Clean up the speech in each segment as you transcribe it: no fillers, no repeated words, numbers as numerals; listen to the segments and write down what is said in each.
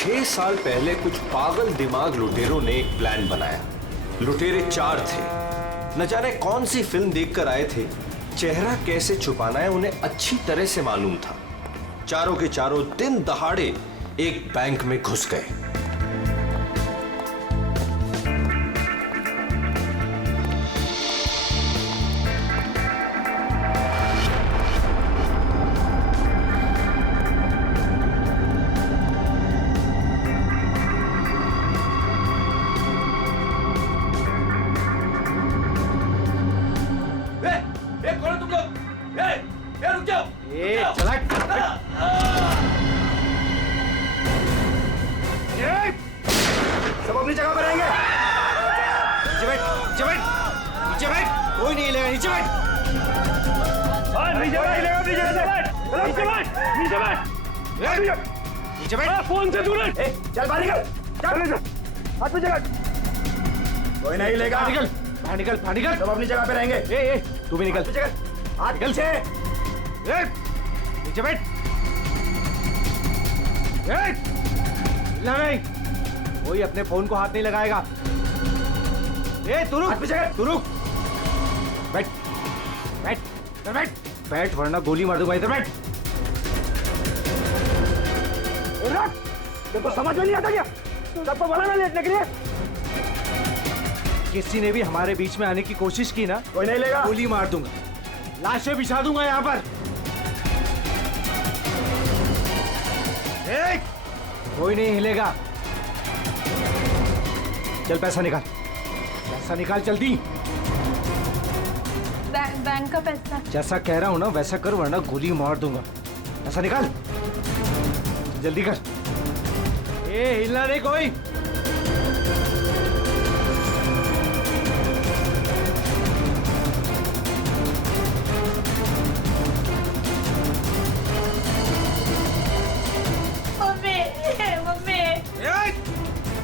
6 साल पहले कुछ पागल दिमाग लुटेरों ने एक प्लान बनाया। लुटेरे 4 थे। न जाने कौन सी फिल्म देखकर आए थे। चेहरा कैसे छुपाना है उन्हें अच्छी तरह से मालूम था। चारों के चारों दिन दहाड़े एक बैंक में घुस गए। सब अपनी जगह पर रहेंगे। नीचे बैठ, नीचे बैठ, नीचे बैठ, कोई नहीं हिलेगा, नीचे बैठ। नीचे बैठ, अपनी जगह से बैठ, नीचे बैठ, नीचे बैठ, नीचे बैठ। फोन से दूर रह। चल बाहर निकल, चल हाथ पे जगह। कोई नहीं हिलेगा। निकल, बाहर निकल, बाहर निकल। सब अपनी जगह पे रहेंगे। तू भी निकल। हाथ निकल से। नीचे बैठ। नहीं, कोई अपने फोन को हाथ नहीं लगाएगा। तू रुक, तू रुक। बैठ, बैठ, इधर बैठ, बैठ वरना गोली मार दूंगा। इधर बैठ। तो समझ में नहीं आता क्या? सबको बोला ना लेटने के लिए। किसी ने भी हमारे बीच में आने की कोशिश की ना, कोई नहीं लेगा। गोली मार दूंगा, लाशें बिछा दूंगा यहाँ पर। कोई नहीं हिलेगा। चल पैसा निकाल, पैसा निकाल जल्दी। बैंक का पैसा। जैसा कह रहा हूं ना वैसा कर वरना गोली मार दूंगा। पैसा निकाल, जल्दी कर। हिलना नहीं कोई।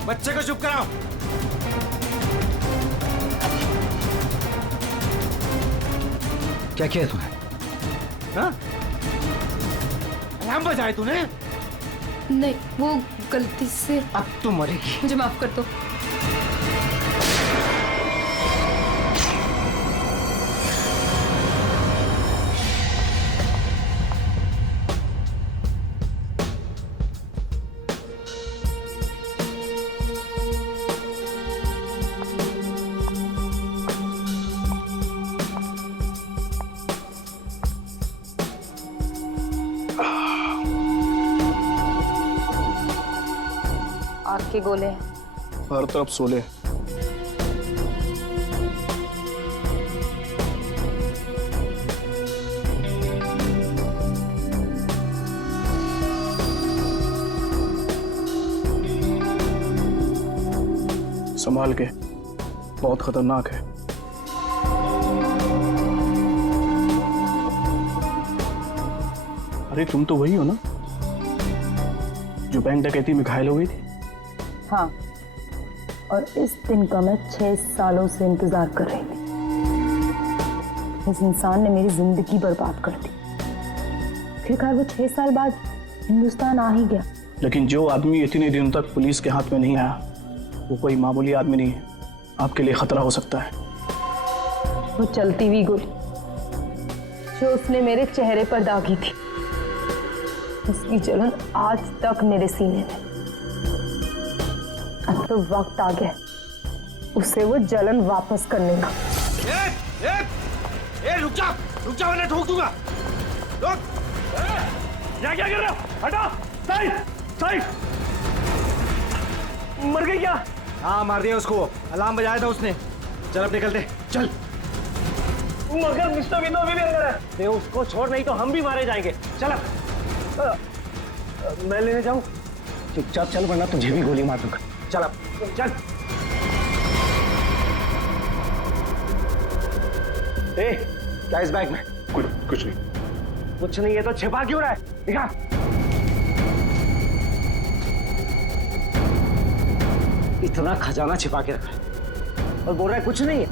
बच्चे को चुप कराओ। क्या किया तूने? हाँ? अलार्म बजाए तूने? नहीं, वो गलती से। अब तू मरेगी। मुझे माफ कर दो। आग के गोले हर तरफ सोले। संभाल के, बहुत खतरनाक है। अरे तुम तो वही हो ना जो बैंक डकैती में घायल हो गई थी? हाँ, और इस दिन का मैं 6 सालों से इंतजार कर रही थी। इस इंसान ने मेरी जिंदगी बर्बाद कर दी। आखिरकार वो 6 साल बाद हिंदुस्तान आ ही गया। लेकिन जो आदमी इतने दिनों तक पुलिस के हाथ में नहीं आया वो कोई मामूली आदमी नहीं है। आपके लिए खतरा हो सकता है। वो चलती हुई गोली जो उसने मेरे चेहरे पर दागी थी, उसकी जलन आज तक मेरे सीने में। अब तो वक्त आ गया उसे वो जलन वापस करने का। रुक जा वरना ठोक दूंगा। रुक। क्या कर रहे हो? हटो। Side, side. मर गई क्या? हाँ मार दिया उसको। अलार्म बजाया था उसने। चल अब निकलते, चल। मगर मिस्टर विनो अभी भी अंदर है। दे उसको छोड़, नहीं तो हम भी मारे जाएंगे। चल मैं लेने जाऊं? चुपचाप चल वरना तुझे भी गोली मार दूंगा। चल अब, चल। क्या इस बैग में? कुछ नहीं। कुछ नहीं है तो छिपा क्यों रहा है? दिखा। इतना खजाना छिपा के रखा है और बोल रहा है कुछ नहीं है।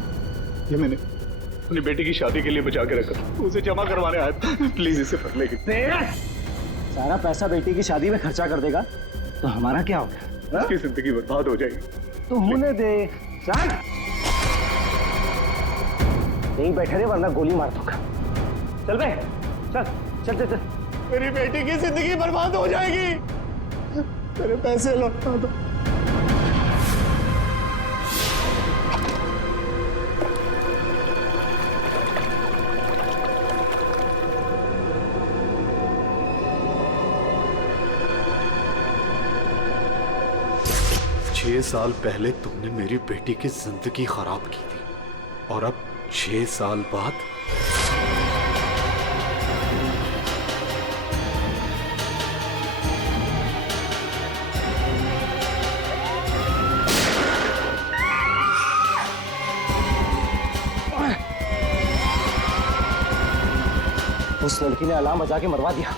ये मैंने अपनी बेटी की शादी के लिए बचा के रखा, उसे जमा करवाने आया था। प्लीज इसे पकड़ लेगी। सारा पैसा बेटी की शादी में खर्चा कर देगा तो हमारा क्या हो गया? उसकी जिंदगी बर्बाद हो जाएगी। तो होने दे। चल यहीं बैठे रहे वरना गोली मार दूंगा। चल बे, चल चल चल चल। मेरी बेटी की जिंदगी बर्बाद हो जाएगी। मेरे पैसे लौटा दो। छह साल पहले तुमने मेरी बेटी की जिंदगी खराब की थी और अब 6 साल बाद उस लड़की ने अलार्म बजा के मरवा दिया।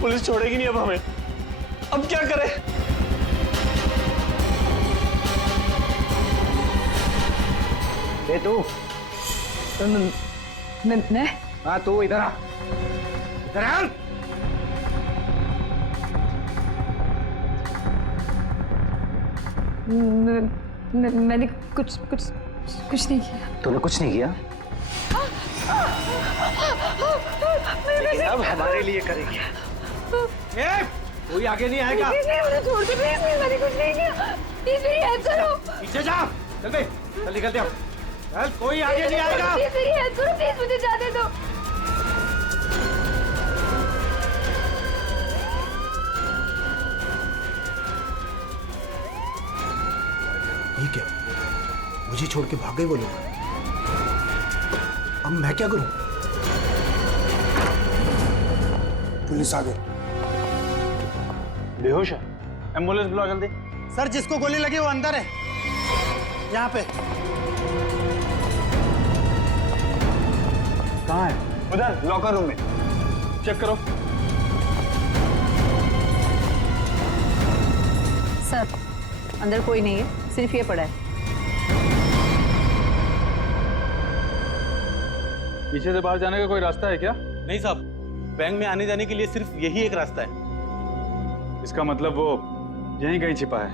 पुलिस छोड़ेगी नहीं अब हमें। अब क्या करें? ए तू, मैं हाँ तू इधर आ, इधर आ। मैंने कुछ नहीं किया। तूने कुछ नहीं किया? लेकिन अब हमारे लिए करेगी। कोई आगे नहीं आएगा। मुझे छोड़ दो प्लीज, मैंने कुछ नहीं किया। प्लीज मेरी हेल्प करो। पीछे जा। चल बे, चल निकलते हम। चल, कोई आगे नहीं आएगा। प्लीज मेरी हेल्प करो, प्लीज मुझे जाने दो। ये क्या? मुझे छोड़ के भाग गए वो लोग। अब मैं क्या करूं? पुलिस आ गई। बेहोश है। एम्बुलेंस बुलाओ जल्दी। सर, जिसको गोली लगी वो अंदर है, यहाँ पे। कहाँ है? उधर लॉकर रूम में। चेक करो। सर, अंदर कोई नहीं है, सिर्फ ये पड़ा है। पीछे से बाहर जाने का कोई रास्ता है क्या? नहीं साहब, बैंक में आने जाने के लिए सिर्फ यही एक रास्ता है। इसका मतलब वो यहीं कहीं छिपा है।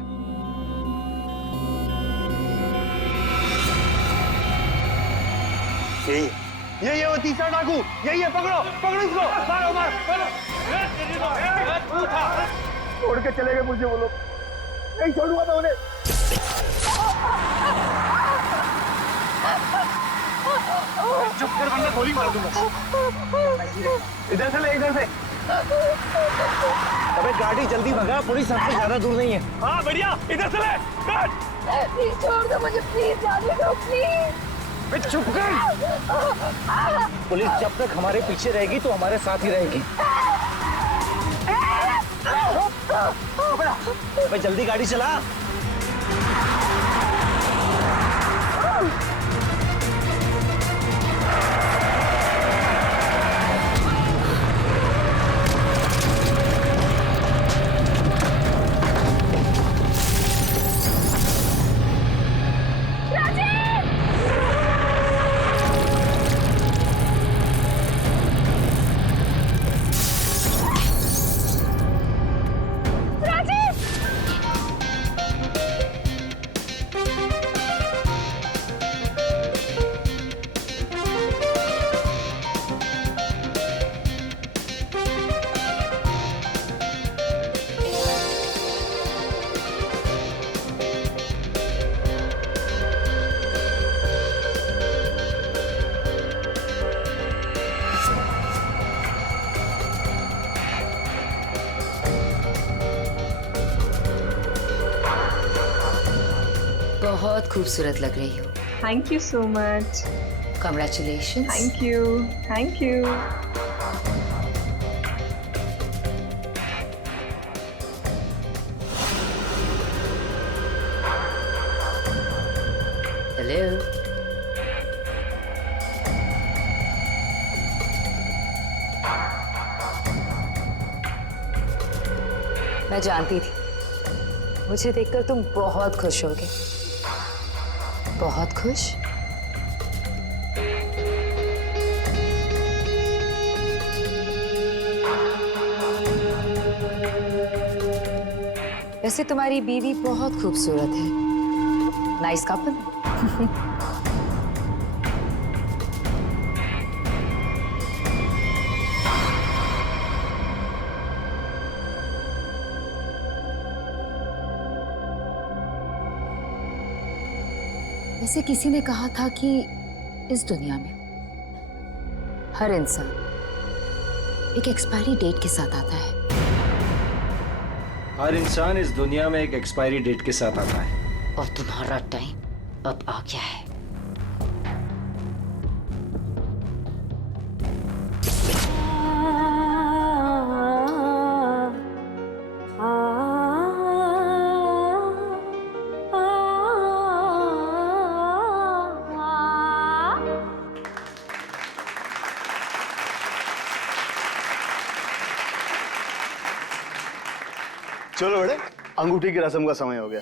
यही है वो तीसरा डाकू। यही है, पकड़ो पकड़ो इसको। मारो मारो छोड़ के चले गए मुझे वो लोग। नहीं छोड़ूंगा मैं उन्हें। चुप कर वरना गोली मार दूंगा। इधर से ले, इधर से। अबे गाड़ी जल्दी भगा, पुलिस हमसे ज्यादा दूर नहीं है। हाँ बढ़िया, इधर से ले। प्लीज छोड़ दो मुझे, प्लीज जाने दो प्लीज। चुप कर। पुलिस जब तक हमारे पीछे रहेगी तो हमारे साथ ही रहेगी। अबे जल्दी गाड़ी चला। बहुत खूबसूरत लग रही हो। Thank you so much. Congratulations. Thank you, thank you. Hello. मैं जानती थी मुझे देखकर तुम बहुत खुश होगे। बहुत खुश? वैसे तुम्हारी बीवी बहुत खूबसूरत है। Nice couple. वैसे किसी ने कहा था कि इस दुनिया में हर इंसान एक एक्सपायरी डेट के साथ आता है। हर इंसान इस दुनिया में एक एक्सपायरी डेट के साथ आता है। और तुम्हारा टाइम अब आ गया है। चलो बेटे, अंगूठी की रस्म का समय हो गया।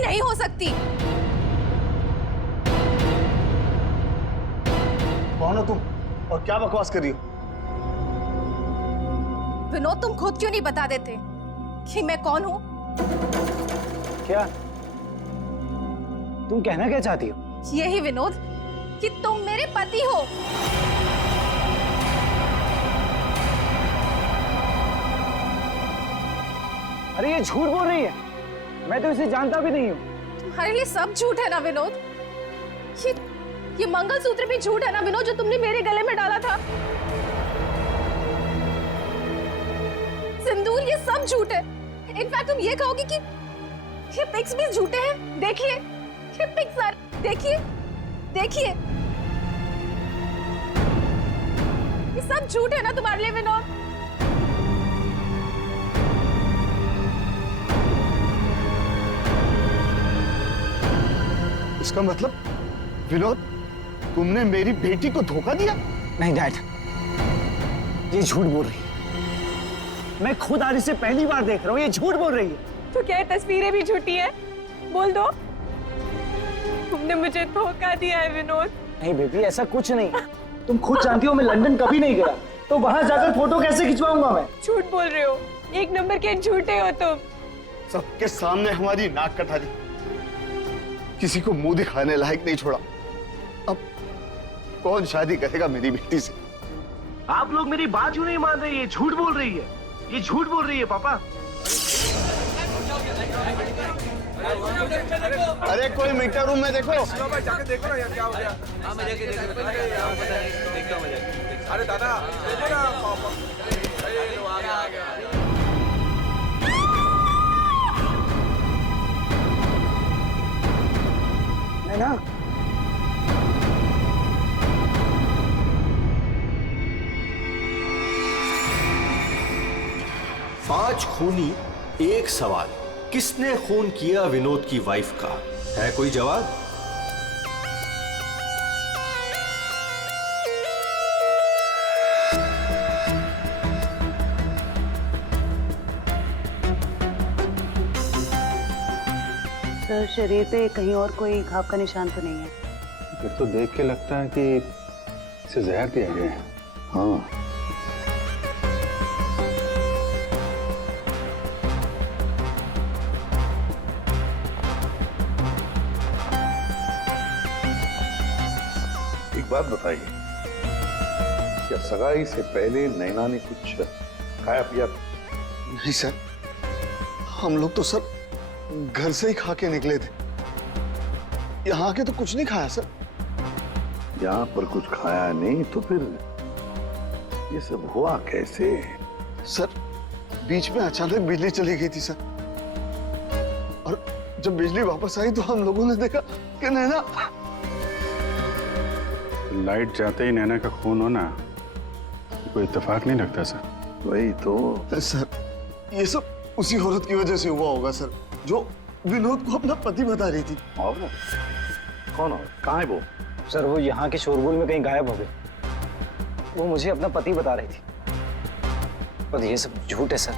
नहीं हो सकती। कौन हो तुम और क्या बकवास कर रही हो? विनोद, तुम खुद क्यों नहीं बता देते कि मैं कौन हूँ? क्या तुम कहना क्या चाहती हो? यही विनोद कि तुम मेरे पति हो। अरे ये झूठ बोल रही है, मैं तो इसे जानता भी नहीं हूँ। तुम्हारे लिए सब झूठ है ना विनोद? ये मंगलसूत्र भी झूठ है ना विनोद, जो तुमने मेरे गले में डाला था? सिंदूर, ये सब झूठ है। इनफैक्ट तुम ये कहोगे कि ये पिक्स भी झूठे हैं। देखिए ये पिक्स, देखिए देखिए, ये सब झूठ है ना तुम्हारे लिए विनोद? इसका मतलब विनोद, तुमने मेरी बेटी को धोखा दिया? नहीं डैड, ये झूठ बोल रही है। मैं खुद आज इसे पहली बार देख रहा हूँ, ये झूठ बोल रही है। तो क्या तस्वीरें भी झूठी हैं? बोल दो, तुमने मुझे धोखा दिया है विनोद। नहीं बेबी, ऐसा कुछ नहीं। तुम खुद जानती हो मैं लंदन कभी नहीं गया, तो वहां जाकर फोटो कैसे खिंचवाऊंगा मैं? झूठ बोल रहे हो, एक नंबर के झूठे हो तुम। सबके सामने हमारी नाक कटा दी, किसी को मुंह दिखाने लायक नहीं छोड़ा। अब कौन शादी करेगा मेरी बेटी से? आप लोग मेरी बात क्यों नहीं मान रहे? ये झूठ बोल रही है, ये झूठ बोल रही है पापा। अरे कोई मीटर रूम में देखो। जाके देखो ना यार, क्या हो गया? अरे दादा देखो ना, आ गया। ना 5 खूनी एक सवाल, किसने खून किया विनोद की वाइफ का? है कोई जवाब? सर, शरीर पे कहीं और कोई घाव का निशान तो नहीं है? फिर तो देख के लगता है कि इसे जहर दिया गया है। हाँ, एक बात बताइए, क्या सगाई से पहले नैना ने कुछ खाया पिया? नहीं सर, हम लोग तो सर घर से ही खा के निकले थे। यहाँ के तो कुछ नहीं खाया सर। यहाँ पर कुछ खाया नहीं तो फिर ये सब हुआ कैसे? सर बीच में अचानक बिजली चली गई थी सर, और जब बिजली वापस आई तो हम लोगों ने देखा कि नैना। लाइट जाते ही नैना का खून होना कोई इत्तेफाक नहीं लगता सर। वही तो सर, ये सब उसी औरत की वजह से हुआ होगा सर, जो विनोद को अपना पति बता रही थी। औरत? कौन औरत? कहाँ है वो? सर वो यहाँ के शोरगुल में कहीं गायब हो गई। वो मुझे अपना पति बता रही थी, पर ये सब झूठ है सर।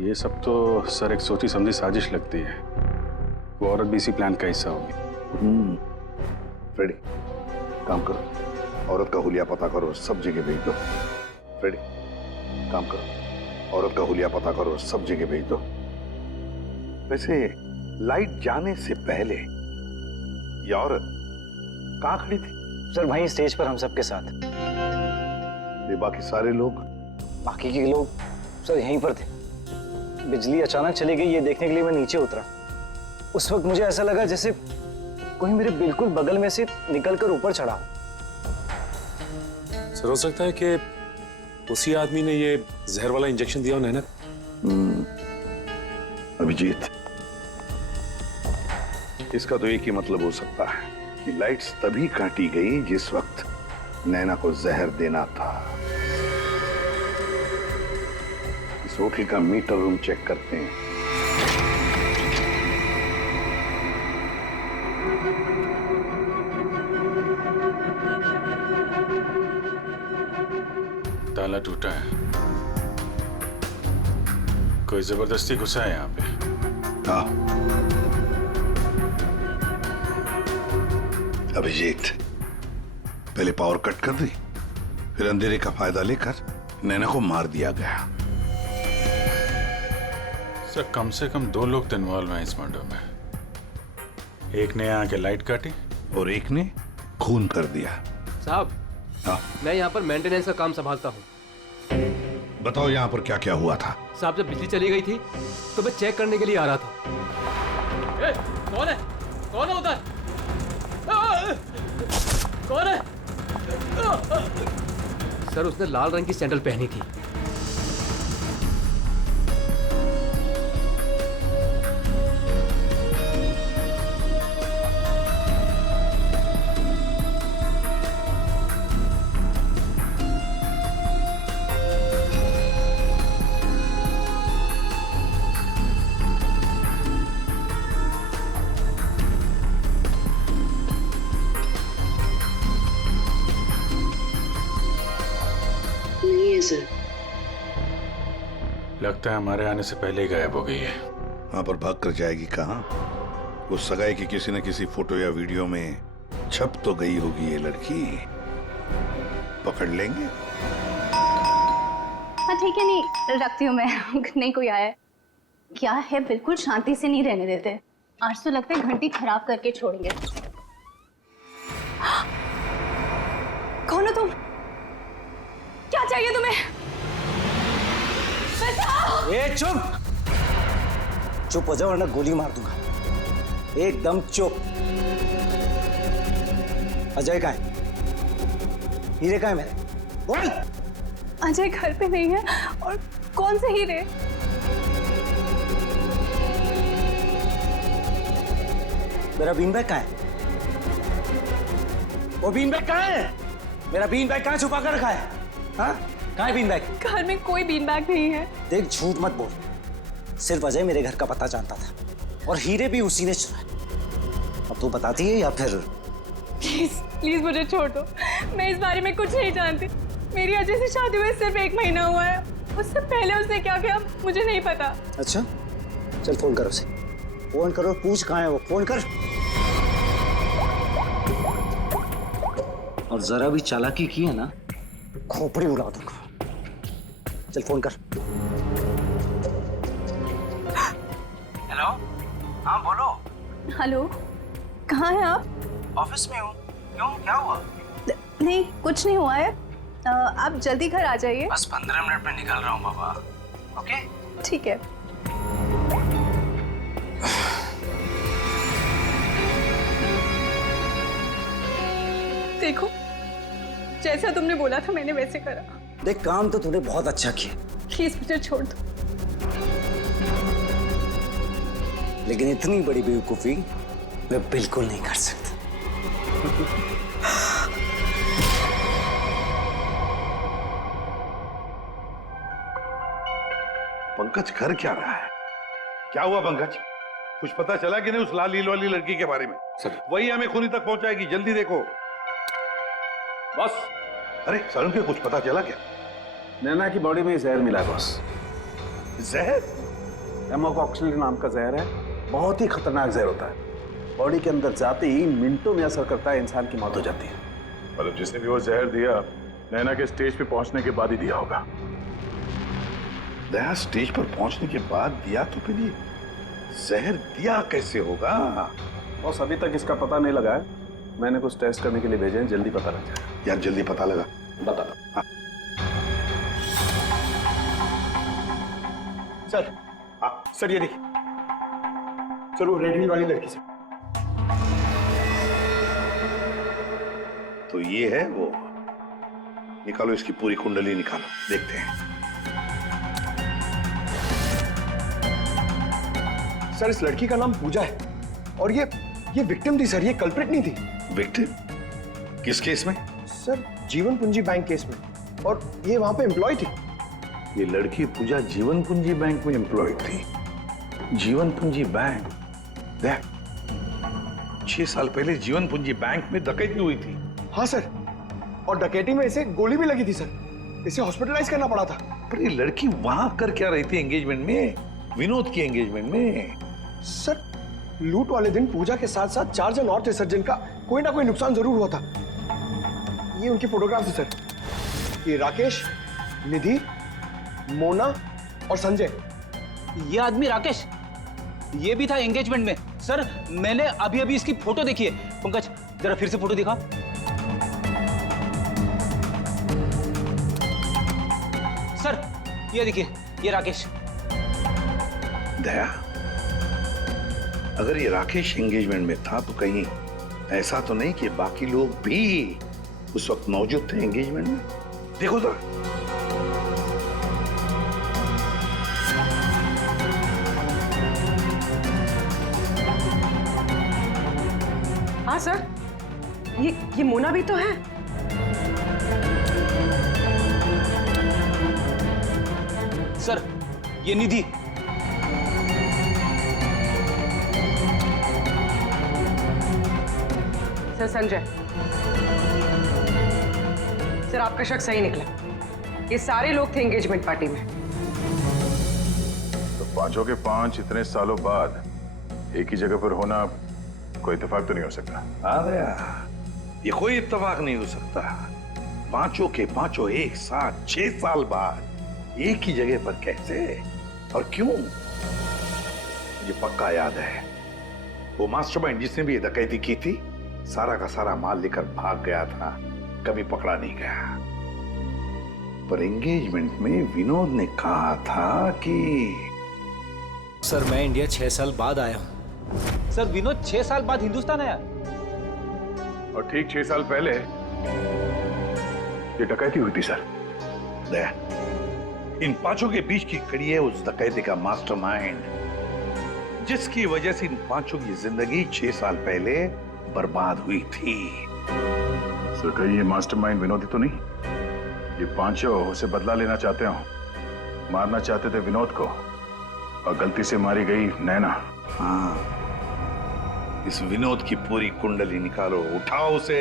ये सब तो सर एक सोची समझी साजिश लगती है। वो औरत भी इसी प्लान का हिस्सा होगी। फ्रेडी, काम करो, औरत का हुलिया पता करो, सब जगह भेज दो। फ्रेडी, काम करो, औरत का हुलिया पता करो, सब जगह भेज दो। वैसे लाइट जाने से पहले ये औरत कहाँ खड़ी थी? सर वहीं स्टेज पर हम सबके साथ। ये बाकी सारे लोग? बाकी के लोग सर यहीं पर थे। बिजली अचानक चली गई ये देखने के लिए मैं नीचे उतरा। उस वक्त मुझे ऐसा लगा जैसे कोई मेरे बिल्कुल बगल में से निकलकर ऊपर चढ़ा। सर हो सकता है कि उसी आदमी ने ये जहर वाला इंजेक्शन दिया हो नैना। अभिजीत, इसका तो एक ही मतलब हो सकता है कि लाइट्स तभी काटी गई जिस वक्त नैना को जहर देना था। इस होटल का मीटर रूम चेक करते हैं। ताला टूटा है, कोई जबरदस्ती घुसा है यहाँ पे। हाँ अभिजीत, पहले पावर कट कर दी, फिर अंधेरे का फायदा लेकर नैना को मार दिया गया। सर कम से कम 2 लोग तो इन्वॉल्व हैं इस मर्डर में। एक ने आके लाइट काटी और एक ने खून कर दिया। साहब, हाँ मैं यहाँ पर मेंटेनेंस का काम संभालता हूँ। बताओ यहाँ पर क्या क्या हुआ था? साहब जब बिजली चली गई थी तो मैं चेक करने के लिए आ रहा था। ए, कौन है? कौन है उधर? कौन है? सर उसने लाल रंग की सैंडल पहनी थी। लगता है हमारे आने से पहले ही गायब हो गई है। वहां पर भाग कर जाएगी कहाँ? वो सगाई की किसी न किसी फोटो या वीडियो में छप तो गई होगी ये लड़की। पकड़ लेंगे। हाँ ठीक है, नहीं रखती हूँ मैं। नहीं कोई आया है क्या है? बिल्कुल शांति से नहीं रहने देते। आज तो लगता है घंटी खराब करके छोड़ेंगे। कौन हो तुम? क्या चाहिए तुम्हें? ए चुप! चुप हो जाओ वरना गोली मार दूंगा। एकदम चुप। अजय कहाँ है? हीरे कहाँ है मेरे? बोल। अजय घर पे नहीं है। और कौन से हीरे? मेरा बीन बैग कहाँ है? वो बीन बैग कहाँ है? मेरा बीन बैग कहाँ छुपा कर रखा है? हाँ? कहाँ है बीन बैग? घर में कोई बीन बैग नहीं है। देख झूठ मत बोल। सिर्फ अजय मेरे घर का पता जानता था और हीरे भी उसी ने चुराए। अब तू बताती है या फिर? प्लीज प्लीज मुझे छोड़ दो। मैं इस बारे में कुछ नहीं जानती। मेरी अजय से शादी हुए सिर्फ 1 महीना हुआ है। उससे पहले उसने क्या किया मुझे नहीं पता। अच्छा चल फोन करो उसे। फोन करो, पूछ कहाँ है वो। फोन कर। और जरा भी चालाकी की है ना, खोपड़ी उड़ा दूंगा। चल फोन कर। हेलो, हाँ बोलो। हेलो, कहाँ हैं आप? ऑफिस में हूँ। क्यों, क्या हुआ? नहीं कुछ नहीं हुआ है। आप जल्दी घर आ जाइए। बस 15 मिनट में निकल रहा हूँ बाबा। ओके ठीक है। देखो जैसा तुमने बोला था मैंने वैसे करा। देख, काम तो तूने बहुत अच्छा किया, प्लीज मुझे छोड़ दो। लेकिन इतनी बड़ी बेवकूफी मैं बिल्कुल नहीं कर सकता। पंकज कर क्या रहा है? क्या हुआ पंकज? कुछ पता चला कि नहीं उस लाल लील वाली लड़की के बारे में? सर, वही हमें खूनी तक पहुंचाएगी, जल्दी देखो। बॉस, अरे सर, के कुछ पता चला क्या? नैना की बॉडी में जहर मिला बॉस। जहर? एमोकॉक्सिलिन नाम का जहर है, बहुत ही खतरनाक जहर होता है। बॉडी के अंदर जाते ही मिनटों में असर करता है, इंसान की मौत हो जाती है। मतलब जिसने भी वो जहर दिया नैना के स्टेज पे पहुंचने के बाद ही दिया होगा। दया स्टेज पर पहुंचने के बाद दिया तो फिर ये जहर दिया कैसे होगा? बॉस अभी तक इसका पता नहीं लगा है, मैंने कुछ टेस्ट करने के लिए भेजे हैं, जल्दी पता लग जाएगा। यार जल्दी पता लगा, बता। हाँ। सर, हाँ सर, ये देखिए सर, वो रेड हिल वाली लड़की से। तो ये है वो। निकालो इसकी पूरी कुंडली निकालो, देखते हैं। सर, इस लड़की का नाम पूजा है और ये विक्टिम थी सर, ये कल्प्रिट नहीं थी। विक्टिम? किस केस में? सर, जीवन पूंजी बैंक केस में, और ये वहां पे एम्प्लॉय थी। ये लड़की पूजा जीवन पूंजी बैंक में एम्प्लॉय थी। जीवन पूंजी बैंक? देख, 6 साल पहले जीवन पूंजी बैंक में डकैती हुई थी। हाँ सर, और डकैती में इसे गोली भी लगी थी सर, इसे हॉस्पिटलाइज करना पड़ा था। पर ये लड़की वहां कर क्या रही थी एंगेजमेंट में, विनोद की एंगेजमेंट में? सर, लूट वाले दिन पूजा के साथ साथ 4 जन और थे सर, जिनका कोई ना कोई नुकसान जरूर हुआ था। ये उनकी फोटोग्राफ है सर, ये राकेश, निधि, मोना और संजय। ये आदमी राकेश, ये भी था एंगेजमेंट में। सर, मैंने अभी अभी इसकी फोटो देखी है। पंकज, जरा फिर से फोटो दिखा। सर, ये देखिए, ये राकेश। दया, अगर ये राकेश एंगेजमेंट में था तो कहीं ऐसा तो नहीं कि बाकी लोग भी उस वक्त मौजूद थे एंगेजमेंट में? देखो तो। हाँ सर, ये मोना भी तो है। सर, ये निधि। सर, संजय। सर, आपका शक सही निकला, ये सारे लोग थे एंगेजमेंट पार्टी में। तो पांचों के पांच इतने सालों बाद एक ही जगह पर होना कोई इत्तेफाक तो नहीं हो सकता। हाँ दया, ये कोई इत्तेफाक नहीं हो सकता। पांचों के पांचों एक साथ 6 साल बाद एक ही जगह पर कैसे और क्यों? मुझे पक्का याद है, वो मास्टरमाइंड जिसने भी ये डकैती की थी सारा का सारा माल लेकर भाग गया था, कभी पकड़ा नहीं गया। पर एंगेजमेंट में विनोद ने कहा था कि सर, मैं इंडिया 6 साल बाद आया हूं। सर, विनोद 6 साल बाद हिंदुस्तान आया, और ठीक 6 साल पहले ये डकैती हुई थी सर। दया, इन पांचों के बीच की कड़ी है उस डकैती का मास्टरमाइंड, जिसकी वजह से इन पांचों की जिंदगी 6 साल पहले बर्बाद हुई थी। सर, कहीं ये मास्टरमाइंड विनोद ही तो नहीं? ये पांचों उसे बदला लेना चाहते हो, मारना चाहते थे विनोद को, और गलती से मारी गई नैना। हाँ, इस विनोद की पूरी कुंडली निकालो, उठाओ उसे।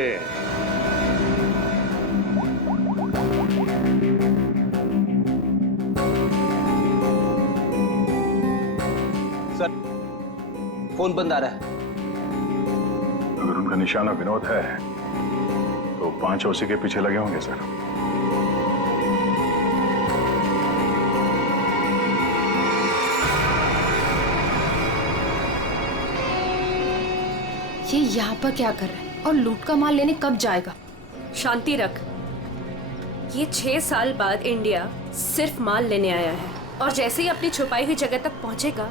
सर, फोन बंद आ रहा है। अगर उनका निशाना विनोद है तो पांचों उसी के पीछे लगे होंगे सर। ये यहाँ पर क्या कर रहा है और लूट का माल लेने कब जाएगा? शांति रख। ये 6 साल बाद इंडिया सिर्फ माल लेने आया है, और जैसे ही अपनी छुपाई हुई जगह तक पहुंचेगा,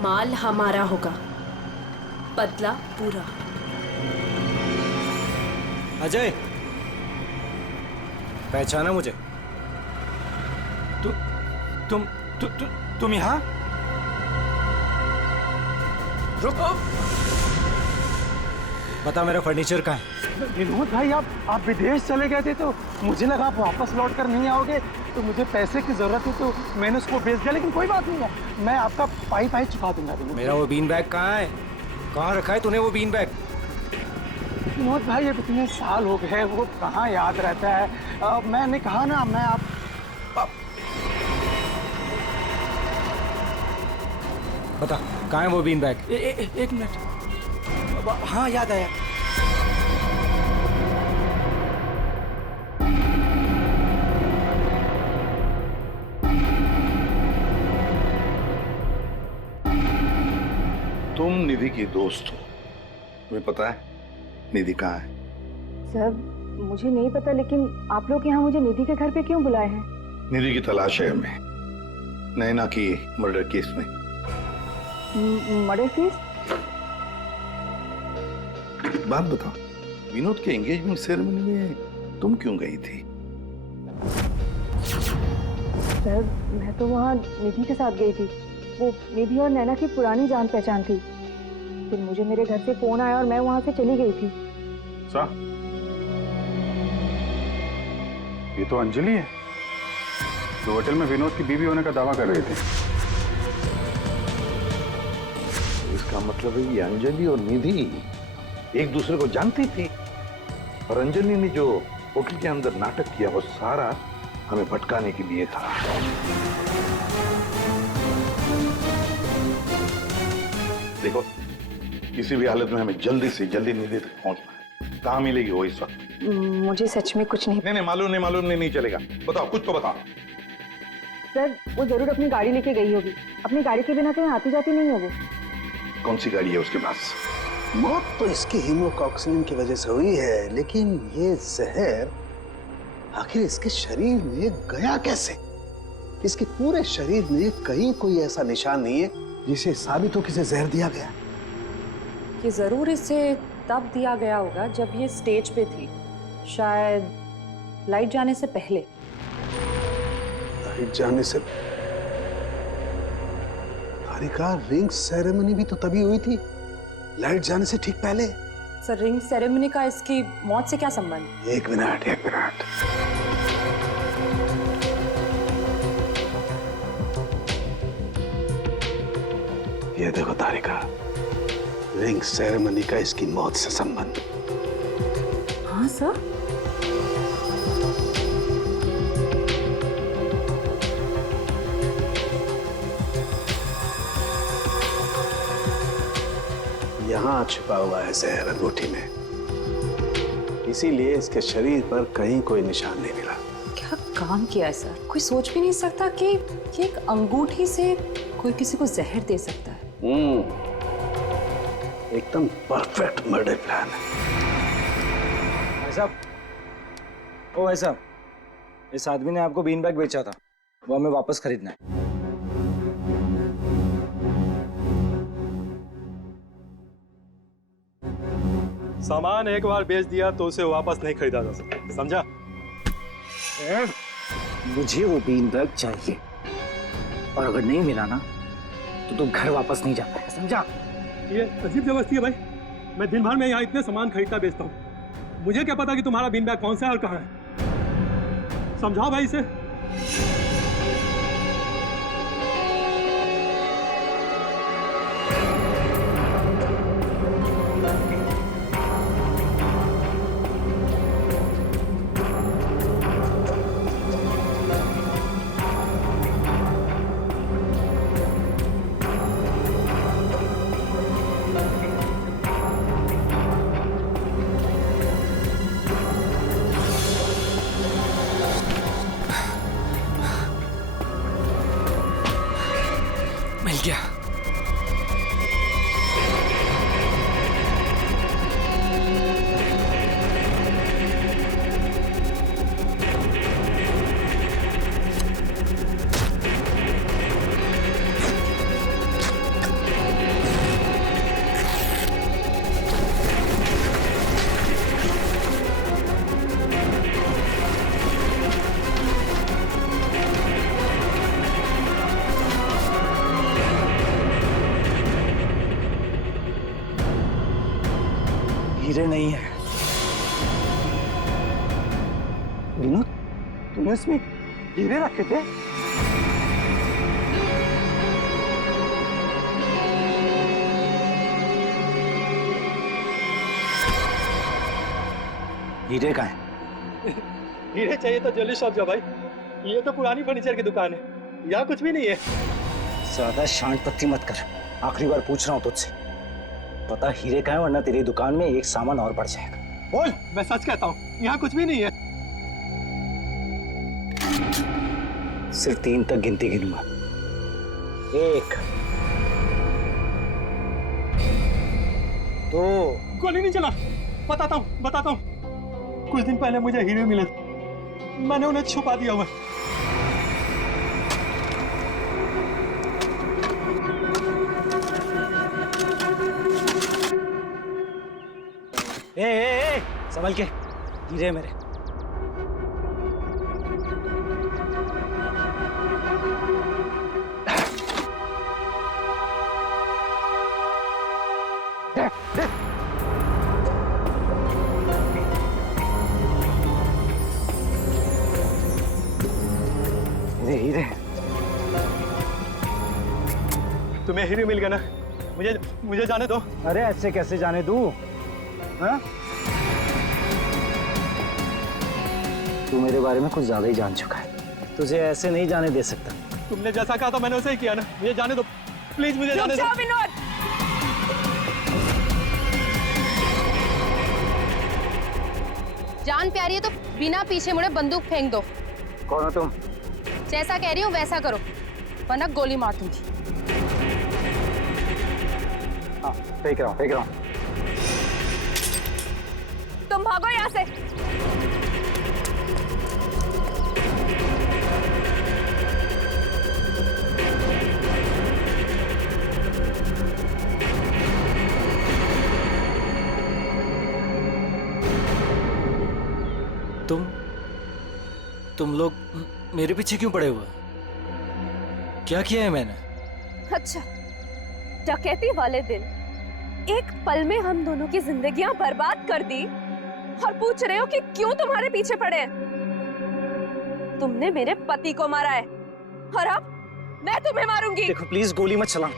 माल हमारा होगा, बदला पूरा। अजय, पहचाना मुझे? तुम यहाँ? रुको। बता मेरा फर्नीचर कहाँ है? विनोद भाई आप विदेश चले गए थे तो मुझे लगा आप वापस लौट कर नहीं आओगे, तो मुझे पैसे की जरूरत थी तो मैंने उसको बेच दिया, लेकिन कोई बात नहीं है, मैं आपका पाई चुका दूंगा। मेरा वो बीन बैग कहाँ है? कहाँ रखा है तूने वो बीन बैग? विनोद भाई अब इतने साल हो गए, वो कहाँ याद रहता है। मैंने कहा ना, मैं आप बता कहाँ है वो बीन बैग? एक मिनट। हाँ याद आया। तुम निधि की दोस्त हो, तुम्हें पता है निधि कहाँ है? सर मुझे नहीं पता, लेकिन आप लोग यहाँ मुझे निधि के घर पे क्यों बुलाए हैं? निधि की तलाश है हमें, नैना की मर्डर केस में। Murder case? बात बताओ, विनोद के एंगेजमेंट सेरेमनी में तुम क्यों गई थी? सर मैं तो वहाँ निधि के साथ गई थी, वो निधि और नैना की पुरानी जान पहचान थी। फिर मुझे मेरे घर से फोन आया और मैं वहाँ से चली गई थी। ये तो अंजलि है जो होटल में विनोद की बीवी होने का दावा कर रही थी। इसका मतलब है ये अंजलि और निधि एक दूसरे को जानती थी, और अंजलि ने जो होटल के अंदर नाटक किया वो सारा हमें भटकाने के लिए था। देखो किसी भी हालत में हमें जल्दी से जल्दी निधि तक पहुंचना है। कहाँ मिलेगी वो इस वक्त? मुझे सच में कुछ नहीं। नहीं मालूम नहीं चलेगा, बताओ कुछ तो बताओ। सर वो जरूर अपनी गाड़ी लेके गई होगी, अपनी गाड़ी के बिना कहीं आती जाती नहीं है वो। कौन सी गाड़ी है उसके पास? मौत तो इसकी हीमोकॉक्सिन की वजह से हुई है, लेकिन ये जहर आखिर इसके शरीर में गया कैसे? इसके पूरे शरीर में कहीं कोई ऐसा निशान नहीं है जिसे साबित हो किसे जहर दिया गया। ये जरूर इसे तब दिया गया होगा जब ये स्टेज पे थी, शायद लाइट जाने से पहले। लाइट जाने से? तारिका, रिंग सेरेमनी भी तो तभी हुई थी, लाइट जाने से ठीक पहले। सर रिंग सेरेमनी का इसकी मौत से क्या संबंध? एक मिनट। ये देखो तारिका, रिंग सेरेमनी का इसकी मौत से संबंध। हाँ सर। यहाँ छुपा हुआ है जहर अंगूठी में, इसीलिए इसके शरीर पर कहीं कोई निशान नहीं मिला। क्या काम किया है सर? कोई सोच भी नहीं सकता कि एक अंगूठी से कोई किसी को जहर दे सकता है। एकदम परफेक्ट मर्डर प्लान है। भाई साहब, ओ भाई साहब, इस आदमी ने आपको बीन बैग बेचा था, वो हमें वापस खरीदना है। सामान एक बार बेच दिया तो उसे वापस नहीं खरीदा जा सकता, समझा? मुझे वो बीन बैग चाहिए, और अगर नहीं मिला ना तो तुम घर वापस नहीं जा पाएगा, समझा? ये अजीब जबरदस्ती है भाई, मैं दिन भर में यहाँ इतने सामान खरीदता बेचता हूँ, मुझे क्या पता कि तुम्हारा बीन बैग कौन सा है और कहाँ है? समझाओ भाई इसे। हीरे नहीं है। विनोद, तूने इसमें हीरे रखे थे? हीरे कहाँ है? हीरे चाहिए तो ज्वेलरी शॉप जाओ भाई, ये तो पुरानी फर्नीचर की दुकान है, यहाँ कुछ भी नहीं है। ज्यादा शांत पत्ती मत कर, आखिरी बार पूछ रहा हूँ तुझसे, पता हीरे कहाँ है, वरना तेरी दुकान में एक सामान और बढ़ जाएगा। बोल। मैं सच कहता हूँ, यहाँ कुछ भी नहीं है। सिर्फ 3 तक गिनती गिनूंगा। 1 2। गोली नहीं चला। बताता हूँ। कुछ दिन पहले मुझे हीरे मिले, मैंने उन्हें छुपा दिया हुआ। ए, संभल के, हीरे मेरे। हीरे तुम्हें हीरे मिल गया ना, मुझे जाने दो। अरे ऐसे कैसे जाने दूं? हाँ? तू मेरे बारे में कुछ ज्यादा ही जान चुका है, तुझे ऐसे नहीं जाने दे सकता। तुमने जैसा कहा था मैंने वैसे ही किया ना, मुझे जाने दो प्लीज, मुझे जाने दो। विनोद, जान प्यारी है तो बिना पीछे मुड़े बंदूक फेंक दो। कौन हो तुम? जैसा कह रही हूँ वैसा करो, वरना गोली मार दूंगी। हाँ, फेंक रहा हूँ। तुम भागो यहाँ से। तुम लोग मेरे पीछे क्यों पड़े हुए? क्या किया है मैंने? अच्छा, डकैती वाले दिन एक पल में हम दोनों की जिंदगियां बर्बाद कर दी और पूछ रहे हो कि क्यों तुम्हारे पीछे पड़े हैं? तुमने मेरे पति को मारा है और अब मैं तुम्हें मारूंगी। देखो प्लीज गोली मत चला।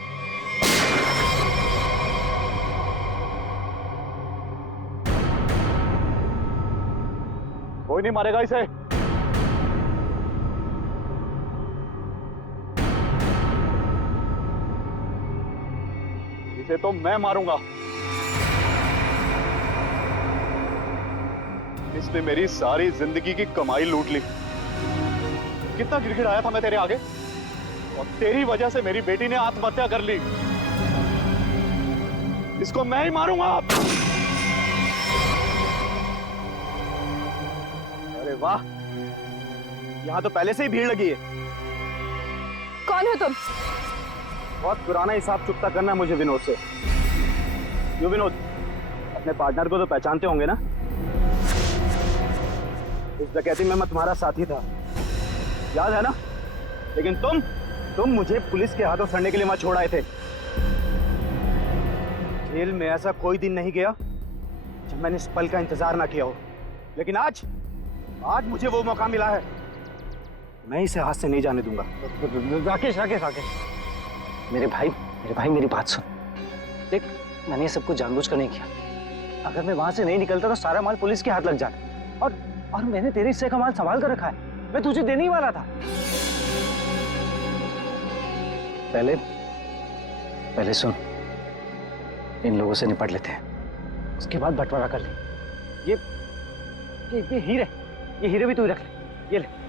कोई नहीं मारेगा इसे। इसे तो मैं मारूंगा। इसने मेरी सारी जिंदगी की कमाई लूट ली। कितना गिड़गिड़ाया था मैं तेरे आगे, और तेरी वजह से मेरी बेटी ने आत्महत्या कर ली। इसको मैं ही मारूंगा। अरे वाह, यहां तो पहले से ही भीड़ लगी है। कौन हो तुम? बहुत पुराना हिसाब चुकता करना है मुझे विनोद से। क्यों विनोद, अपने पार्टनर को तो पहचानते होंगे ना? इस डकैती में मैं तुम्हारा साथी था, याद है ना? लेकिन तुम मुझे पुलिस के हाथों सड़ने के लिए वहां छोड़ आए थे। जेल में ऐसा कोई दिन नहीं गया जब मैंने इस पल का इंतजार ना किया हो। लेकिन आज मुझे वो मौका मिला है, मैं इसे हाथ से नहीं जाने दूंगा। राकेश, मेरे भाई मेरी बात सुन। देख, मैंने ये सब कुछ जानबूझकर नहीं किया। अगर मैं वहां से नहीं निकलता तो सारा माल पुलिस के हाथ लग जाता। और मैंने तेरे हिस्से का माल संभाल कर रखा है, मैं तुझे देने ही वाला था। पहले सुन, इन लोगों से निपट लेते हैं, उसके बाद बंटवारा कर ले। ये हीरे भी तू ही रख ले, ये ले।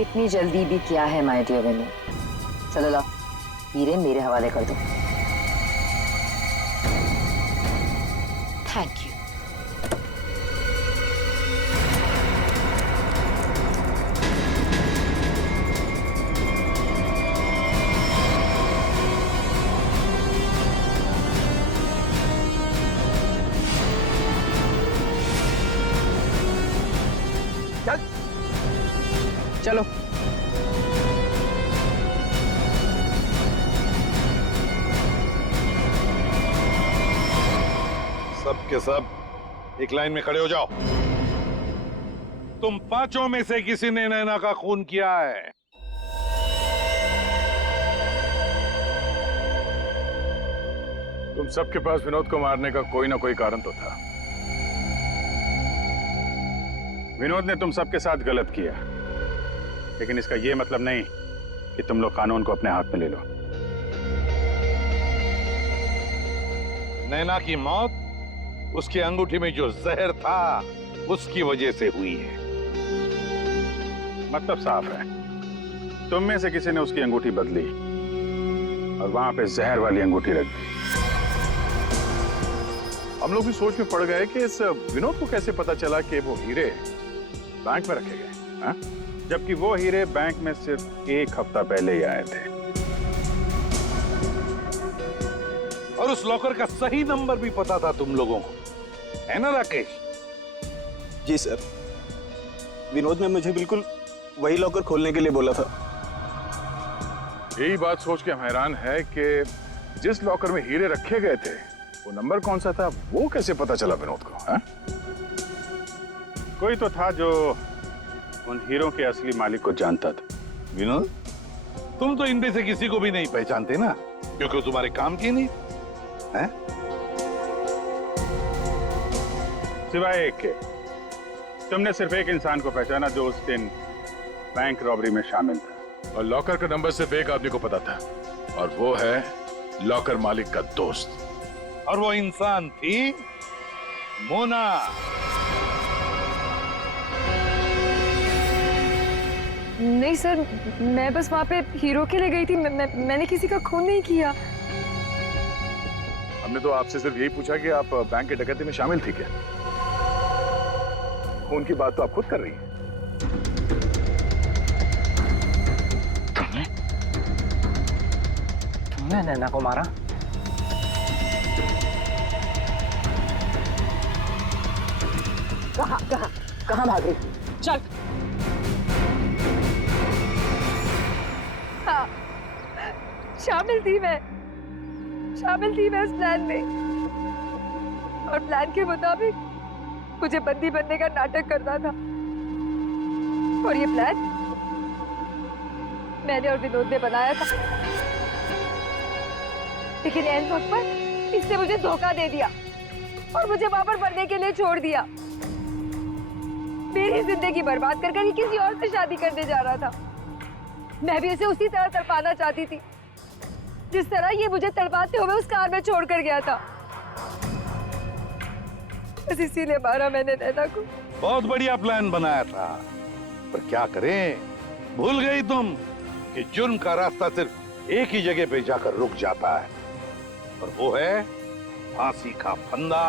इतनी जल्दी भी क्या है माय डियर विनोद? चलो लाओ, हीरे मेरे हवाले कर दो। Thank you. चलो। सब के सब एक लाइन में खड़े हो जाओ। तुम पांचों में से किसी ने नैना का खून किया है? तुम सबके पास विनोद को मारने का कोई ना कोई कारण तो था। विनोद ने तुम सबके साथ गलत किया, लेकिन इसका यह मतलब नहीं कि तुम लोग कानून को अपने हाथ में ले लो। नैना की मौत उसकी अंगूठी में जो जहर था उसकी वजह से हुई है। मतलब साफ है, तुम में से किसी ने उसकी अंगूठी बदली और वहां पे जहर वाली अंगूठी रख दी। हम लोग भी सोच में पड़ गए कि इस विनोद को कैसे पता चला कि वो हीरे बैंक में रखे गए, हाँ? जबकि वो हीरे बैंक में सिर्फ एक हफ्ता पहले ही आए थे। और उस लॉकर का सही नंबर भी पता था तुम लोगों को, है ना राकेश? जी सर, विनोद ने मुझे बिल्कुल वही लॉकर खोलने के लिए बोला था। यही बात सोच के हम हैरान है कि जिस लॉकर में हीरे रखे गए थे वो नंबर कौन सा था, वो कैसे पता चला विनोद को, हाँ? कोई तो था जो उन हीरों के असली मालिक को जानता था। विनोद, तुम तो इनमें से किसी को भी नहीं पहचानते ना, क्योंकि वो तुम्हारे काम की नहीं है? सिवाय एक के, तुमने सिर्फ एक इंसान को पहचाना जो उस दिन बैंक रॉबरी में शामिल था, और लॉकर का नंबर सिर्फ एक आदमी को पता था, और वो है लॉकर मालिक का दोस्त। और वो इंसान थी मोना। नहीं सर, मैं बस वहाँ पे हीरो के लिए गई थी। मैंने किसी का खून नहीं किया। हमने तो आपसे सिर्फ यही पूछा कि आप बैंक की डकैती में शामिल थी क्या? खून की बात तो आप खुद कर रही हैं। तुमने नैना को मारा? कहाँ भाग रही? चल। हाँ, शामिल थी मैं इस प्लान में, और प्लान के मुताबिक मुझे बंदी बनने का नाटक करना था। और ये प्लान मैंने और विनोद ने बनाया था, लेकिन एन वक्त पर इसने मुझे धोखा दे दिया और मुझे वहां पर मरने के लिए छोड़ दिया। मेरी जिंदगी बर्बाद कर ये किसी और से शादी करने जा रहा था। मैं भी उसे उसी तरह तड़पाना चाहती थी जिस तरह ये मुझे तड़पाते हुए उस कार में छोड़कर गया था। बस इसीलिए मारा मैंने नैना को। बहुत बढ़िया प्लान बनाया था, पर क्या करें, भूल गई तुम कि जुर्म का रास्ता सिर्फ एक ही जगह पे जाकर रुक जाता है, और वो है फांसी का फंदा।